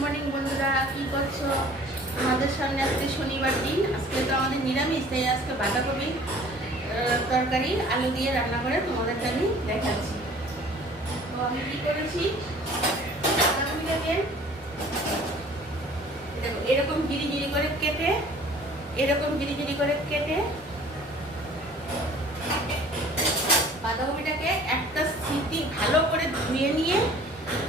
Morning বন্ধুরা, কি করছো? আমাদের সামনে আজকে শনিবার দিন, আজকে তো আমাদের নিরামিষ, তাই আজকে বাঁধাকপি তরকারি আলু দিয়ে রান্না করে তোমাদেরকে আমি দেখাচ্ছি। তো আমি কি করেছি, বাঁধাকপিটাকে দেখো এরকম জিরি জিরি করে কেটে, বাঁধাকপিটাকে একটা সিটি ভালো করে ধুয়ে নিয়ে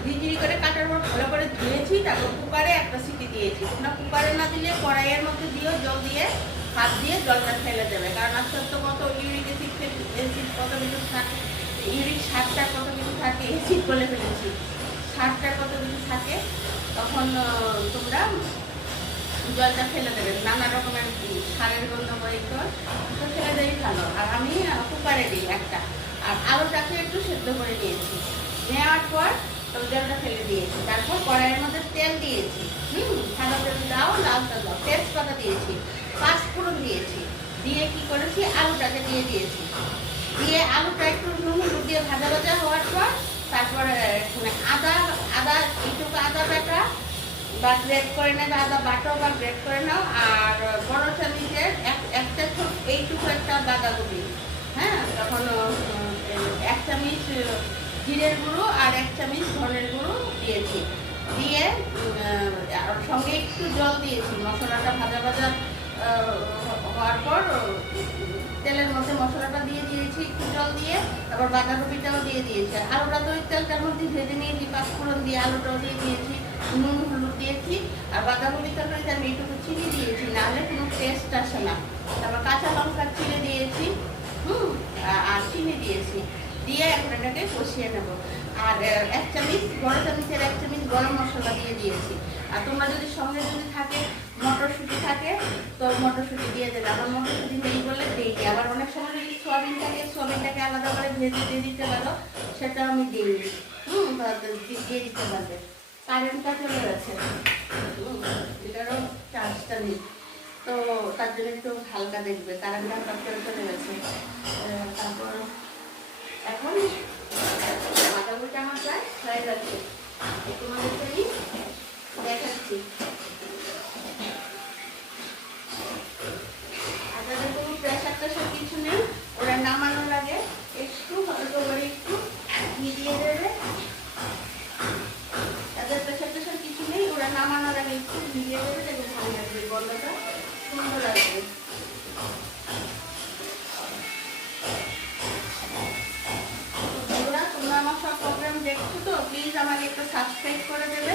ঝিঝিরি করে কাটার পর ভালো করে ধুয়েছি, তারপর কুকারে একটা সিটি দিয়েছি। তোমরা কুকারে না দিলে কড়াইয়ের মধ্যে দিও, জল দিয়ে হাত দিয়ে জলটা ফেলে দেবে, কারণ আস্তে আস্তে কত ইউরিক অ্যাসিড কত কিছু থাকে, ইউরিক সারটা কত কিছু থাকে, অ্যাসিড বলে ফেলেছি, সারটা কত কিছু থাকে, তখন তোমরা জলটা ফেলে দেবে। নানা রকমের সারের গন্ধ বই তো ফেলে দেবেই ভালো। আর আমি কুকারে দিই একটা, আর আলুটাকে একটু সেদ্ধ করে নিয়েছি, নেওয়ার পর জলটা ফেলে দিয়েছি। তারপর কড়াইয়ের মধ্যে তেল দিয়েছি, সাদা তেল দাও, লাল তেল দাও, তেজপাতা দিয়েছি, পাঁচফোড়ন দিয়েছি, দিয়ে কি করেছি আলুটাকে দিয়ে দিয়েছি, দিয়ে আলুটা একটু নুন হলুদ দিয়ে ভাজা ভাজা হওয়ার পর তারপরে আদা আদা এইটুকু আদা বাটা বা গ্রেট করে নেবে, আদা বাটাও বা গ্রেট করে নাও। আর বড় চামচের একটা ছোট এইটুকু একটা বাঁধাকপি, হ্যাঁ, তখন এক চামচ জিরের গুঁড়ো আর এক চামচ ধনের গুঁড়ো দিয়েছি, দিয়ে সঙ্গে একটু জল দিয়েছি। মশলাটা ভাজা ভাজা হওয়ার পর তেলের মধ্যে মশলাটা দিয়ে দিয়েছি একটু জল দিয়ে, তারপর বাঁধাকপিটাও দিয়ে দিয়েছি। আলুটা তো ওই তেলটার মধ্যে ভেজে নিয়েছি, পাঁচফোড়ন দিয়ে আলুটাও দিয়ে দিয়েছি, নুন হলুদ দিয়েছি। আর বাঁধাকপি তরকারিতে আমি এইটুকু চিনি দিয়েছি, নাহলে কোনো টেস্ট আসে না। তারপর কাঁচা লঙ্কা চিনি দিয়েছি, আর চিনি দিয়েছি, দিয়ে এখন এটাকে কষিয়ে নেব। আর এক চামচ বড় চামচের এক চামচ গরম মশলা দিয়ে দিয়েছি। আর তোমরা যদি সঙ্গে যদি থাকে মটরশুঁটি থাকে তো মটরশুঁটি দিয়ে দেবে, আমার মটরশুঁটি নেই বলে দিইনি। আবার অনেক সময় যদি সোয়াবিন থাকে সোয়াবিনটাকে আলাদা করে ভেজে দিয়ে দিতে পারো, সেটাও আমি দিইনি, দিয়ে দিতে পারবে। কারেন্টটা চলে গেছে, এটারও চার্জটা নেই, তো তার জন্য একটু হালকা দেখবে, কারেন্টটা চলে গেছে। তারপর এখন বাঁধাকপিটা আমার প্রায় হয়ে যাচ্ছে, তোমাদেরকে আমি দেখাচ্ছি। আপনাদের কোনো প্রেশার টেশার কিছু নেই, ওরা নামানোর আগে একটু অল্প করে একটু ঘি দিয়ে দেবে। তাদের প্রেশার টেশার কিছু নেই, ওরা নামানোর আগে একটু ঘি দিয়ে দেবে, দেখুন ভালো লাগবে, গন্ধটা সুন্দর লাগবে। তোমরা আমার সব প্রোগ্রাম দেখছো তো প্লিজ আমাকে একটু সাবস্ক্রাইব করে দেবে।